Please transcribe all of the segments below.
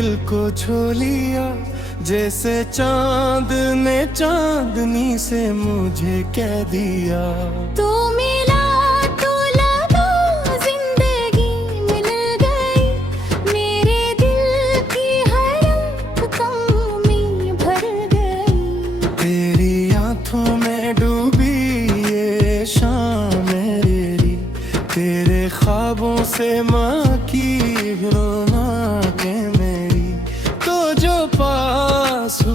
दिल को छू लिया, जैसे चांद ने चांदनी से मुझे कह दिया। तू मिला तू लगा, जिंदगी मिल गई, मेरे दिल की हर कमी भर गई। तेरी आंखों में डूबी ये शाम मेरी, तेरे ख्वाबों से माँ की के मेरी। तो जो पास हो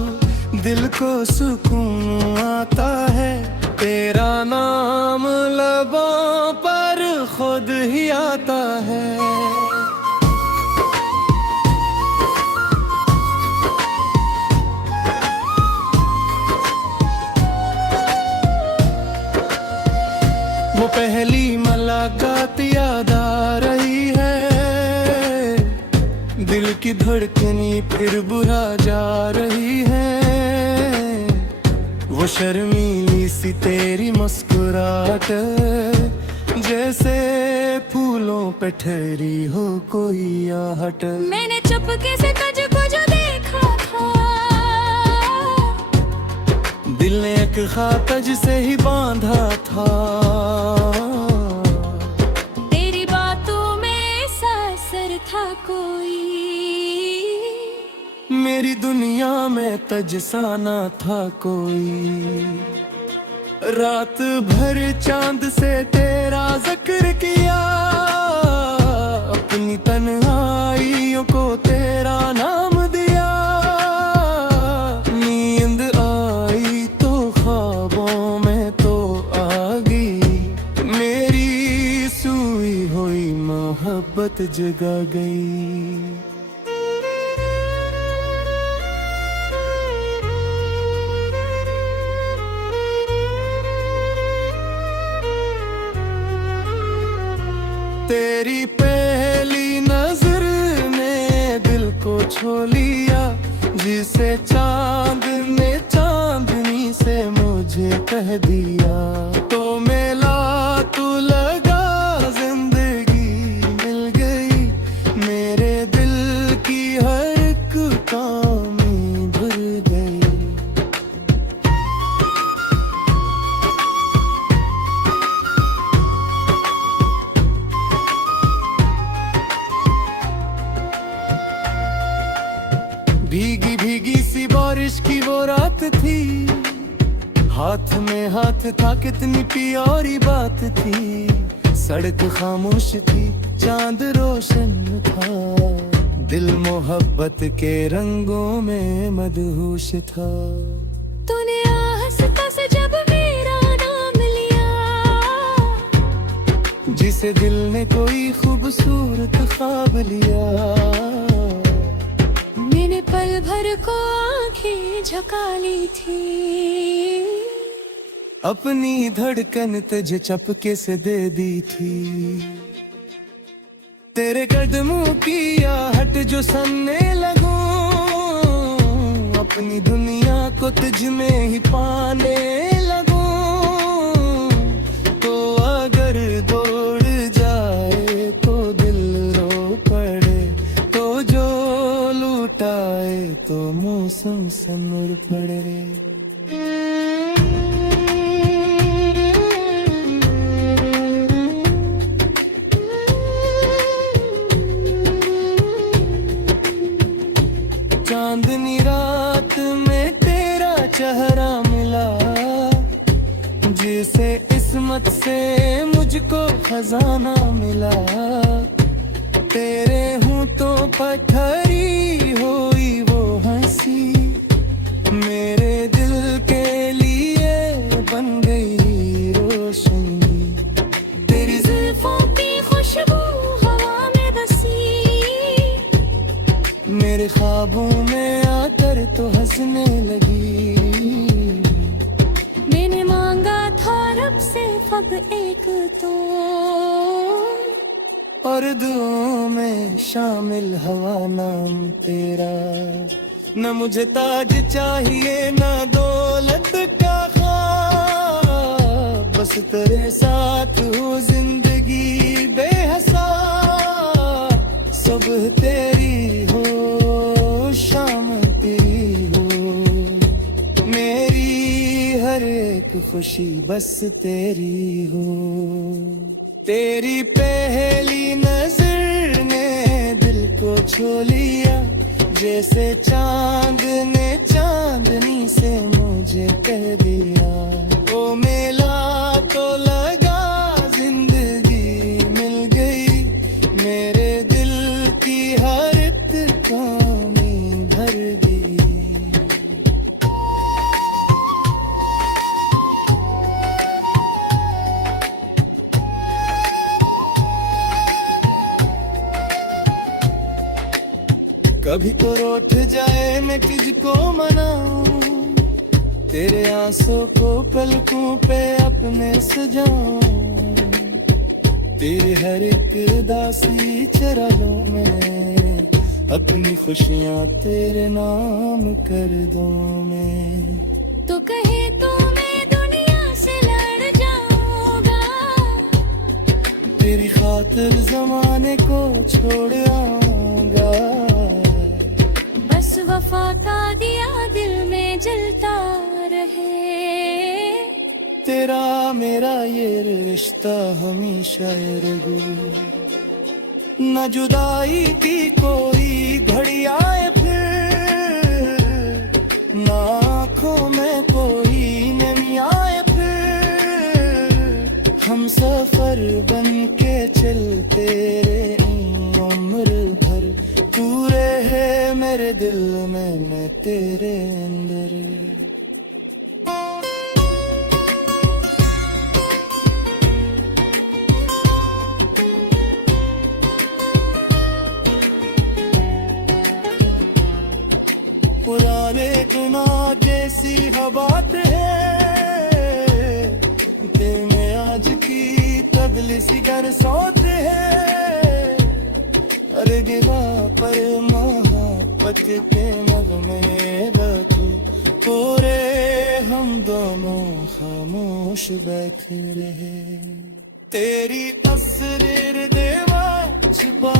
दिल को सुकून आता है, तेरा नाम लबों पर खुद ही आता है। वो पहली मुलाकात याद आ रही है, दिल की धड़कनी फिर बुझा जा रही है। वो शर्मीली सी तेरी मुस्कुराहट, जैसे फूलों पे ठहरी हो कोई आहट। मैंने चुपके से तुझको जो देखा था, दिल ने एक खाका जिसे ही बांधा था। तेरी बातों में ऐसा असर था कोई, मेरी दुनिया में तजसाना था कोई। रात भर चांद से तेरा जिक्र किया, अपनी तन्हाइयों को तेरा नाम दिया। नींद आई तो ख्वाबों में तो आ गई, मेरी सूई हुई मोहब्बत जगा गई। तेरी पहली नजर ने दिल को छू लिया, जिसे चांद ने चांदनी से मुझे कह दिया। तो मिला तू लगा, जिंदगी मिल गई, मेरे दिल की हर एक कमी भर गई। भीगी भीगी सी बारिश की वो रात थी, हाथ में हाथ था कितनी प्यारी बात थी। सड़क खामोश थी, चांद रोशन था, दिल मोहब्बत के रंगों में मदहोश था। तूने आस्था से जब मेरा नाम लिया, जिसे दिल ने कोई खूबसूरत ख्वाब लिया। मैंने पल भर को आंखें झुका ली थी, अपनी धड़कन तुझे चपके से दे दी थी। तेरे कदमों की आहट जो सुनने लगूं, अपनी दुनिया को तुझ में ही पाने लगूं। तो अगर दौड़ जाए तो दिल रो पड़े, तो जो लुटाए तो मौसम सनूर पड़े। चांदनी रात में तेरा चेहरा मिला, जिसे किस्मत से मुझको खजाना मिला। तेरे होठों पर ठहरी हुई वो हंसी, मेरे दिल के लिए बन गई रोशनी। तेरी जुल्फों की खुशबू हवा में बसी, मेरे ख्वाबों में आकर तो हंसने लगी। मैंने मांगा था रब से फग एक तो, और दुआओं में शामिल हवा नाम तेरा। न मुझे ताज चाहिए न दौलत का ख्वाब, बस तेरे साथ हो जिंदगी बेहसा। सुबह तेरी हो खुशी बस तेरी हो। तेरी पहली नजर ने दिल को छू लिया, जैसे चांद ने चांदनी से मुझे कह दिया। ओ मेला तो लगा, जिंदगी मिल गई, मेरे दिल की हर एक कमी भर दी। कभी तो रूठ जाए मैं तुझको मनाऊं, तेरे आंसू को पलकों पे अपने सजाऊं। तेरी हर एक उदासी चुरा लूं मैं, अपनी खुशियां तेरे नाम कर दूं मैं। तो कहे तो मैं दुनिया से लड़ जाऊंगा, तेरी खातिर जमाने को छोड़ आऊंगा। बस वफा का दिया दिल में जलता रहे। तेरा मेरा ये रिश्ता हमेशा रहू, न जुदाई की कोई घड़ी आए फिर, न आँखों में कोई नमी आए फिर। हम सफर बन के चलते उम्र भर, तू रहे मेरे दिल में, मैं तेरे अंदर। पुराने गुना जैसी हवात है, दिल में आज की तबली सी कर सोते है। अरे गिवा पर मोहब्बत के नगमे तू, पूरे हम दोनों खामोश बैठे रहे। तेरी असर देवा छुपा